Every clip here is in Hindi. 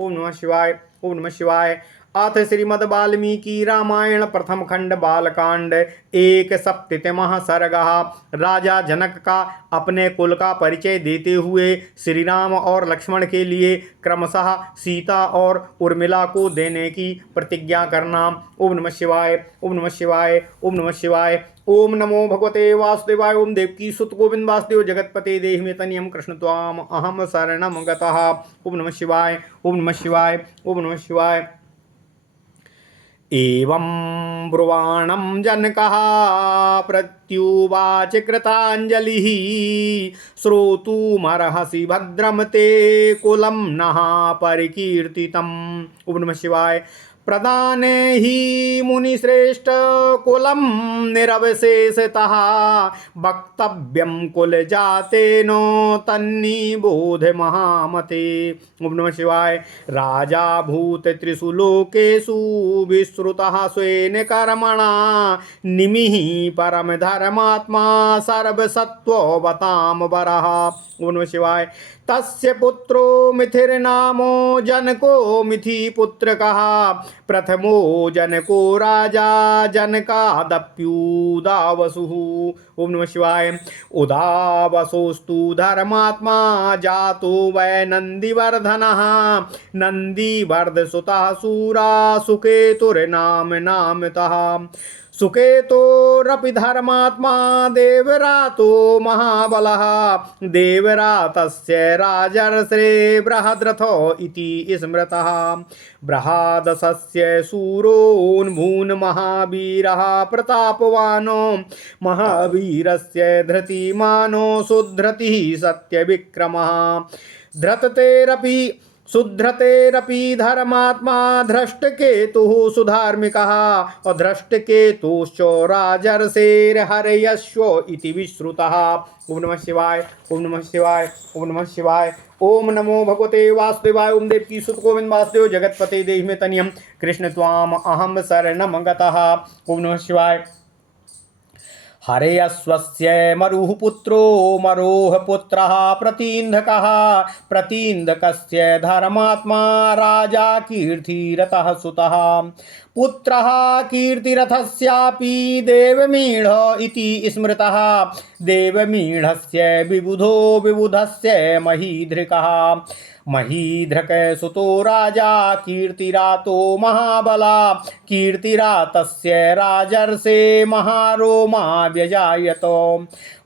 ओम नमः शिवाय। ओम नमः शिवाय। अथ श्रीमद् वाल्मीकि रामायण प्रथम खंड बालकांड एक सप्तमः सर्ग। राजा जनक का अपने कुल का परिचय देते हुए श्री राम और लक्ष्मण के लिए क्रमशः सीता और उर्मिला को देने की प्रतिज्ञा करना। ओम नमः शिवाय। ओम नमः शिवाय। ओम नमः शिवाय। ओम नमो भगवते वासुदेवाय। ओम देवकी सुत गोविंद वासुदेव जगतपते देहि मे तनियम कृष्ण त्वाम अहम शरणम गतः। ओम नमः शिवाय। ओम नमः शिवाय। ओम नमः शिवाय। एवं ब्रुवाणं जनकः प्रत्युवाच कृताञ्जलिः श्रोतुमर्हसि भद्रं ते कुलं नः परिकीर्तितम्। ओम नमः शिवाय। प्रदाने हि मुनिश्रेष्ठ कुलं निरवशेषतः वक्तव्यं कुलजातेनो तन्निबोध महामते। ओम नमः शिवाय। राजा भूत त्रिषु लोकेषु विश्रुतः स्वेन कर्मणा निमिः परम धर्मात्मा सर्वसत्त्ववतां वरः। ओम नमः शिवाय। तस्य पुत्रो मिथिर्नामो जनको मिथिपुत्रकः प्रथमो जनको राजा जनकादप्युदावसुः। ओम नमः शिवाय। उदावसोस्तु धर्मात्मा जातो वै नंदिवर्धनः नंदिवर्धसुतः सूरा सुकेतुर्नाम नामतः। सुकेतोरपि धर्मात्मा देवरातो महाबलः देवरातस्य राजर्षे बृहद्रथो इति स्मृतः। बृहदसस्य शूरोन्मून् महावीरः प्रतापवानो महावीरस्य धृतिमानो सुधृतिः सत्यविक्रमः। सुधृतेरपि धर्मात्मा धृष्टकेतुः सुधार्मिकः अधृष्टकेतुश्च राजर्षेर्हर्यश्व इति विश्रुतः। ओम नमः शिवाय। ओम नमः शिवाय। ओम नमः शिवाय। ओम नमो भगवते वासुदेवाय। ओम देवकी सुत गोविंद वासुदेव जगतपते देहि मे तनियम कृष्ण त्वाम अहम शरणम गतः। ओम नमः शिवाय। हरेयस्वस्य मरुः पुत्रो मरोः पुत्रः प्रतीन्धकः प्रतीन्धकस्य धर्मात्मा राजा कीर्तिरथः सुतः। पुत्रः कीर्तिरथस्यापि देवमीढ इति स्मृतः। देवमीढस्य विबुधो विबुधस्य महीधृकः महीधृक सुतो राजा कीर्तिरातो महाबला कीर्तिरातस्य राजर्षे महारोमा व्यजायत।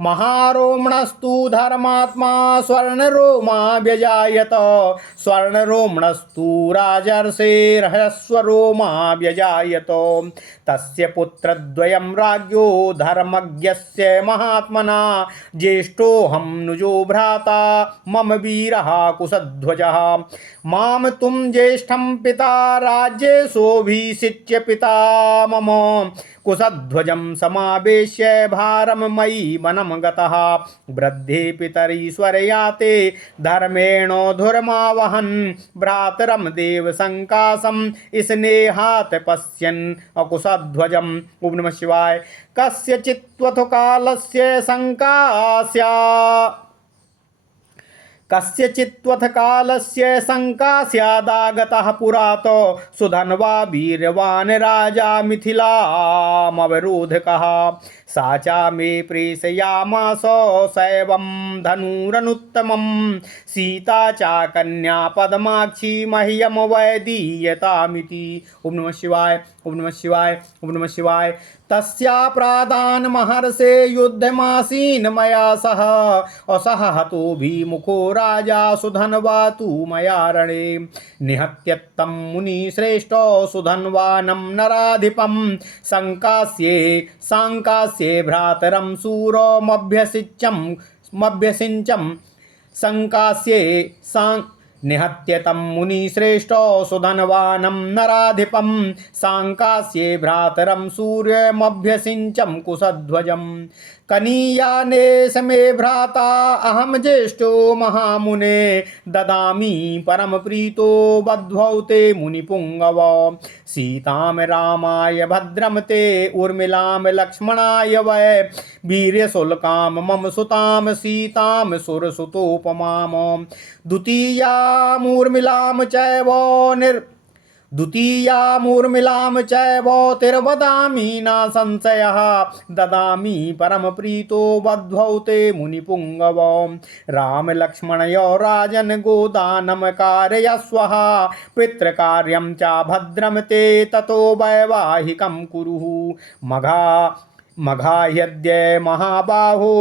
महारोमणस्तु धर्मात्मा स्वर्णरोमा व्यजायत स्वर्णरोमणस्तु राजर्षे रहस्वरोमा व्यजायत। तस्य पुत्रद्वयं राज्ञो धर्मज्ञस्य महात्मना ज्येष्ठोऽहं नुजो भ्राता मम वीरः कुशध्वजः। माम तुम ज्येष्ठं पिता राज्ये सोऽभिषिच्य पिता मम कुशध्वजं समावेश्य भारं मयि वनं गतः। वृद्धे पितरीश्वरयाते धर्मेण धुर्मावहन् भ्रातरं देव संकाशं स्नेहात् पश्यन् अकुशध्वजम्। ओम नमः शिवाय। कस्यचित्त्वथ कालस्य शंका स्यादागतः पुरातो सुधन्वा वीरवान् राजा मिथिलामवरोधकः। सा च मे प्रेषयामास सैवं धनुरनुत्तमं सीता च कन्या पद्माक्षी मह्यम वैदीयतामिति। ओम नमः शिवाय। ओम नमः शिवाय। ओम नमः शिवाय। तस्या प्रादान महर्षे युद्धमासीन मया सह असह हतोभिमुखो राजा सुधन्वा तु मया रणे। निहत्यत्तं मुनिश्रेष्ठो सुधन्वानं नराधिपं सांकास्ये भ्रातरं शूरमभ्यसिञ्चं संकास्ये निहत्यतं मुनिश्रेष्ठो सुधन्वानं नराधिपं सांकास्ये भ्रातरं सूर्यमभ्यसिञ्चं कुशध्वजम्। कनीयानेश मे भ्राता अहम ज्येष्ठो महामुने ददामि परम प्रीतो बध्वौ ते मुनिपुंगव सीताम रामाय भद्रम ते उर्मिलाम लक्ष्मणाय वै वीर्यशुल्काम मम सुताम सीताम सुरसुतोपमाम द्वितीयामूर्मिलाम चैव द्वितीयामूर्मिलां चैव तिर्वदामि न संशयः ददामि परमप्रीतो बध्वौ ते मुनिपुङ्गव रामलक्ष्मणयो राजन् गोदानं कारयस्वः पितृकार्यं च भद्रं ते ततो वैवाहिकं कुरुः मघाह्यद्य महाबाहो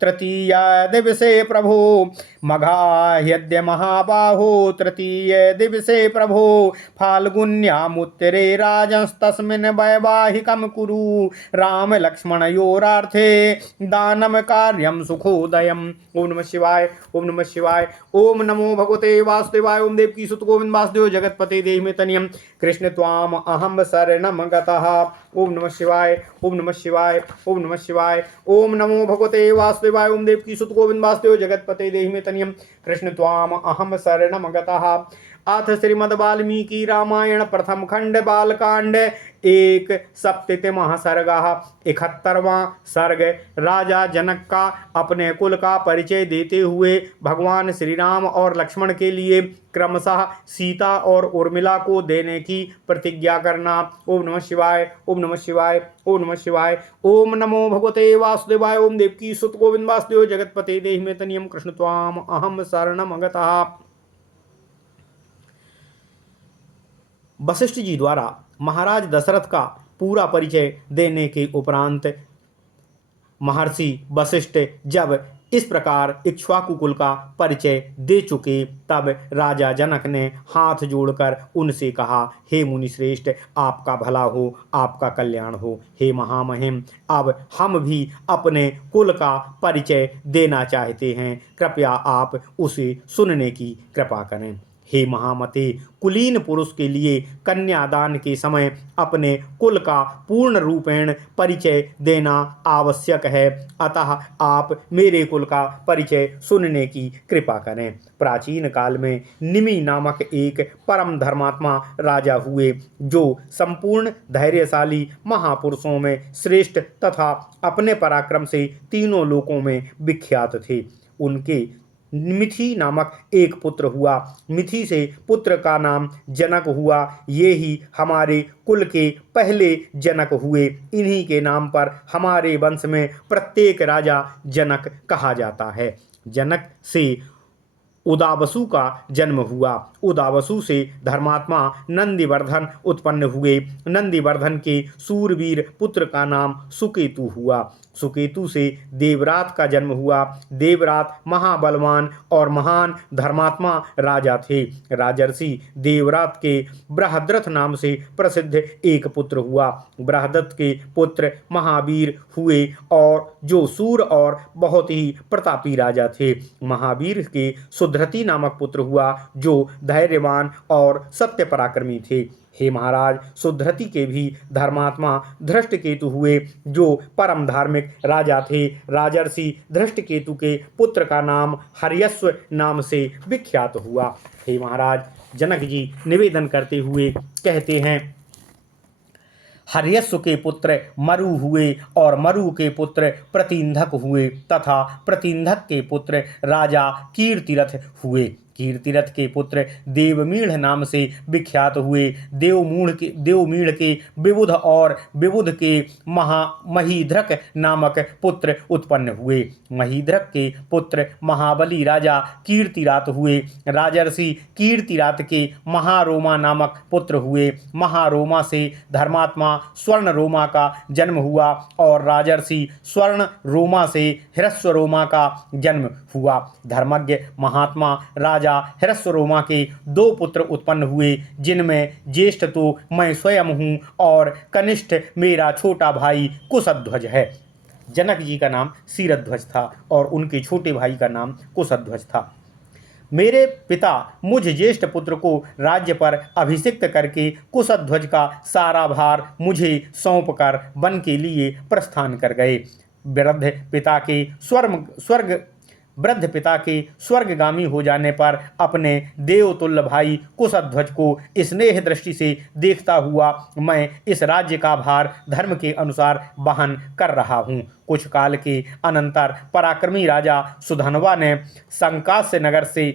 तृतीय दिवसे प्रभो मघाह्यद्य महाबाहो तृतीय दिवसे प्रभो फाल्गुन्यामुत्तरे राजस्तस्मिन् वैवाहिकं कुरु राम लक्ष्मणयोरार्थे दानं कार्यं सुखोदयम्। ओम नमः शिवाय, ओम नमः शिवाय, ओम नमो भगवते वासुदेवाय। ओम देवकी सुत गोविंद वासुदेव जगतपते देहि मे तनियम कृष्ण त्वाम अहम शरणं गतः। ओम नमः शिवाय, ओम नमः शिवाय, ओम नमः शिवाय, ओम नमो भगवते वासुदेवाय। ओम देवकी सुत गोविंद वासुदेव जगतपते देहि मे तनियम कृष्ण त्वाम अहम शरणं गतः। अथ श्रीमद् वाल्मीकि रामायण प्रथम खंड बालकांड एक सप्ततिमः सर्गः 71वां सर्ग। राजा जनक का अपने कुल का परिचय देते हुए भगवान श्री राम और लक्ष्मण के लिए क्रमशः सीता और उर्मिला को देने की प्रतिज्ञा करना। ओम नमः शिवाय, ओम नमः शिवाय, ओम नमः शिवाय, ओम नमो भगवते वासुदेवाय। ओम देवकी सुत गोविंद वासुदेव जगतपते देहि मे तनियम कृष्ण त्वाम अहम शरणं गतः। वशिष्ठ जी द्वारा महाराज दशरथ का पूरा परिचय देने के उपरांत महर्षि वशिष्ठ जब इस प्रकार इक्ष्वाकु कुल का परिचय दे चुके तब राजा जनक ने हाथ जोड़कर उनसे कहा, हे मुनि श्रेष्ठ, आपका भला हो, आपका कल्याण हो। हे महामहिम, अब हम भी अपने कुल का परिचय देना चाहते हैं, कृपया आप उसे सुनने की कृपा करें। हे महामते, कुलीन पुरुष के लिए कन्यादान के समय अपने कुल का पूर्ण रूपेण परिचय देना आवश्यक है, अतः आप मेरे कुल का परिचय सुनने की कृपा करें। प्राचीन काल में निमि नामक एक परम धर्मात्मा राजा हुए, जो संपूर्ण धैर्यशाली महापुरुषों में श्रेष्ठ तथा अपने पराक्रम से तीनों लोकों में विख्यात थे। उनके मिथि नामक एक पुत्र हुआ। मिथि से पुत्र का नाम जनक हुआ। ये ही हमारे कुल के पहले जनक हुए। इन्हीं के नाम पर हमारे वंश में प्रत्येक राजा जनक कहा जाता है। जनक से उदावसु का जन्म हुआ। उदावसु से धर्मात्मा नंदिवर्धन उत्पन्न हुए। नंदिवर्धन के सूरवीर पुत्र का नाम सुकेतु हुआ। सुकेतु से देवरात का जन्म हुआ। देवरात महाबलवान और महान धर्मात्मा राजा थे। राजर्षि देवरात के बृहद्रथ नाम से प्रसिद्ध एक पुत्र हुआ। बृहद्रथ के पुत्र महावीर हुए और जो सूर और बहुत ही प्रतापी राजा थे। महावीर के सुधृति नामक पुत्र हुआ, जो धैर्यवान और सत्य पराक्रमी थे। हे महाराज, सुधृति के भी धर्मात्मा धृष्टकेतु हुए, जो परम धार्मिक राजा थे। राजर्षि धृष्टकेतु के पुत्र का नाम हर्यश्व नाम से विख्यात हुआ। हे महाराज, जनक जी निवेदन करते हुए कहते हैं, हर्यश्व के पुत्र मरु हुए और मरु के पुत्र प्रतिंधक हुए तथा प्रतिंधक के पुत्र राजा कीर्तिरथ हुए। कीर्तिरथ के पुत्र देवमीढ़ नाम से विख्यात हुए। देवमीढ़ के विबुध और विबुध के महीध्रक नामक पुत्र उत्पन्न हुए। महीध्रक के पुत्र महाबली राजा कीर्तिरात हुए। राजर्षि कीर्तिरात के महारोमा नामक पुत्र हुए। महारोमा से धर्मात्मा स्वर्ण रोमा का जन्म हुआ और राजर्षि स्वर्ण रोमा से ह्रस्वरोमा का जन्म हुआ। धर्मज्ञ महात्मा राजा ह्रस्वरोमा के 2 पुत्र उत्पन्न हुए, जिनमें ज्येष्ठ तो मैं स्वयं हूँ और कनिष्ठ मेरा छोटा भाई कुशध्वज है। जनक जी का नाम क्षीरध्वज था और उनके छोटे भाई का नाम कुशध्वज था। मेरे पिता मुझ ज्येष्ठ पुत्र को राज्य पर अभिषिक्त करके कुशध्वज का सारा भार मुझे सौंपकर वन के लिए प्रस्थान कर गए। वृद्ध पिता के स्वर्गगामी हो जाने पर अपने देवतुल्य भाई कुशध्वज को स्नेह दृष्टि से देखता हुआ मैं इस राज्य का भार धर्म के अनुसार वहन कर रहा हूँ। कुछ काल के अनंतर पराक्रमी राजा सुधनवा ने संकास्य नगर से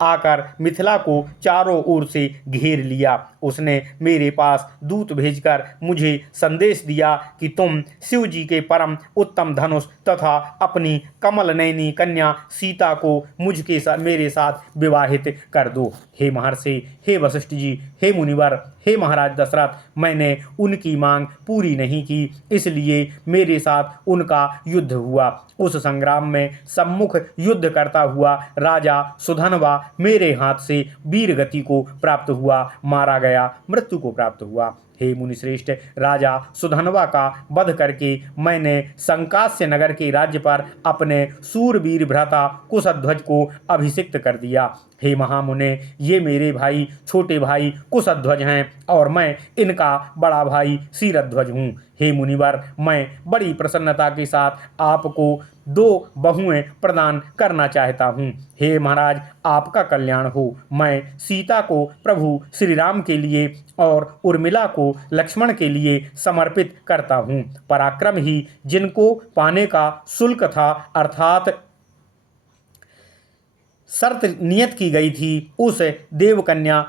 आकर मिथिला को चारों ओर से घेर लिया। उसने मेरे पास दूत भेजकर मुझे संदेश दिया कि तुम शिव जी के परम उत्तम धनुष तथा अपनी कमल नयनी कन्या सीता को मेरे साथ विवाहित कर दो। हे महर्षि, हे वशिष्ठ जी, हे मुनिवर, हे महाराज दशरथ, मैंने उनकी मांग पूरी नहीं की, इसलिए मेरे साथ उनका युद्ध हुआ। उस संग्राम में सम्मुख युद्ध करता हुआ राजा सुधनवा मेरे हाथ से वीर गति को प्राप्त हुआ, मारा गया, मृत्यु को प्राप्त हुआ। हे मुनिश्रेष्ठ, राजा सुधनवा का वध करके मैंने संकास्य नगर के राज्य पर अपने सूरवीर भ्राता कुशध्वज को अभिषिक्त कर दिया। हे महामुने, ये मेरे भाई छोटे भाई कुशध्वज हैं और मैं इनका बड़ा भाई शीरध्वज हूँ। हे मुनिवर, मैं बड़ी प्रसन्नता के साथ आपको 2 बहुएं प्रदान करना चाहता हूँ। हे महाराज, आपका कल्याण हो। मैं सीता को प्रभु श्री राम के लिए और उर्मिला को लक्ष्मण के लिए समर्पित करता हूँ। पराक्रम ही जिनको पाने का शुल्क था, अर्थात शर्त नियत की गई थी, उस देवकन्या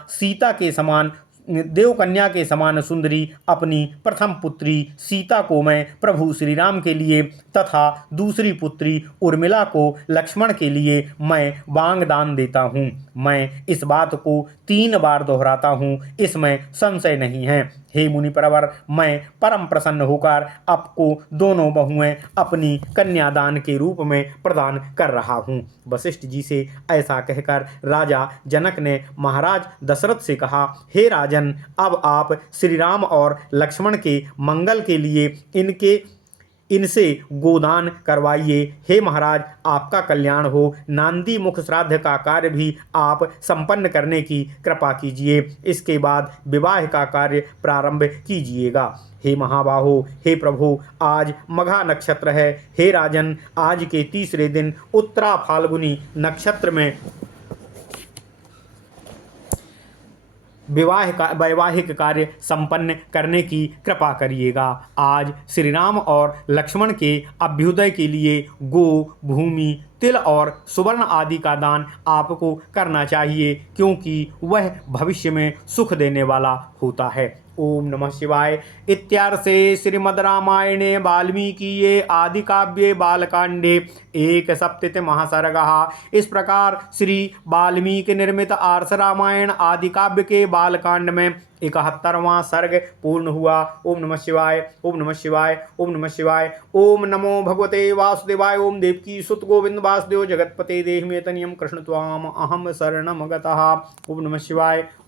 के समान सुंदरी अपनी प्रथम पुत्री सीता को मैं प्रभु श्री राम के लिए तथा दूसरी पुत्री उर्मिला को लक्ष्मण के लिए मैं वांगदान देता हूँ। मैं इस बात को 3 बार दोहराता हूँ, इसमें संशय नहीं है। हे मुनिप्रवर, मैं परम प्रसन्न होकर आपको दोनों बहुएं अपनी कन्यादान के रूप में प्रदान कर रहा हूँ। वशिष्ठ जी से ऐसा कहकर राजा जनक ने महाराज दशरथ से कहा, हे राजन, अब आप श्री राम और लक्ष्मण के मंगल के लिए इनसे गोदान करवाइए। हे महाराज, आपका कल्याण हो। नांदी मुख श्राद्ध का कार्य भी आप संपन्न करने की कृपा कीजिए। इसके बाद विवाह का कार्य प्रारंभ कीजिएगा। हे महाबाहो, हे प्रभु, आज मघा नक्षत्र है। हे राजन, आज के तीसरे दिन उत्तरा फाल्गुनी नक्षत्र में वैवाहिक कार्य संपन्न करने की कृपा करिएगा। आज श्री राम और लक्ष्मण के अभ्युदय के लिए गो, भूमि, तिल और सुवर्ण आदि का दान आपको करना चाहिए, क्योंकि वह भविष्य में सुख देने वाला होता है। ओम नमः शिवाय। इत्यार्षे श्रीमद् रामायणे वाल्मीकिये आदि काव्ये बालकांडे 1/7 सर्गः। इस प्रकार श्री वाल्मीकि निर्मित आर्ष रामायण आदि काव्य के बालकांड में 71वां सर्ग पूर्ण हुआ। ओम नमः शिवाय, ओम नमः शिवाय, ओम नमः शिवाय। ओम नमो भगवते वासुदेवाय। ओम देवकी सुत गोविंद वासुदेव जगतपते देहिमे तनियम कृष्ण त्वाम अहम शरणम गतः। ओम नमः शिवाय,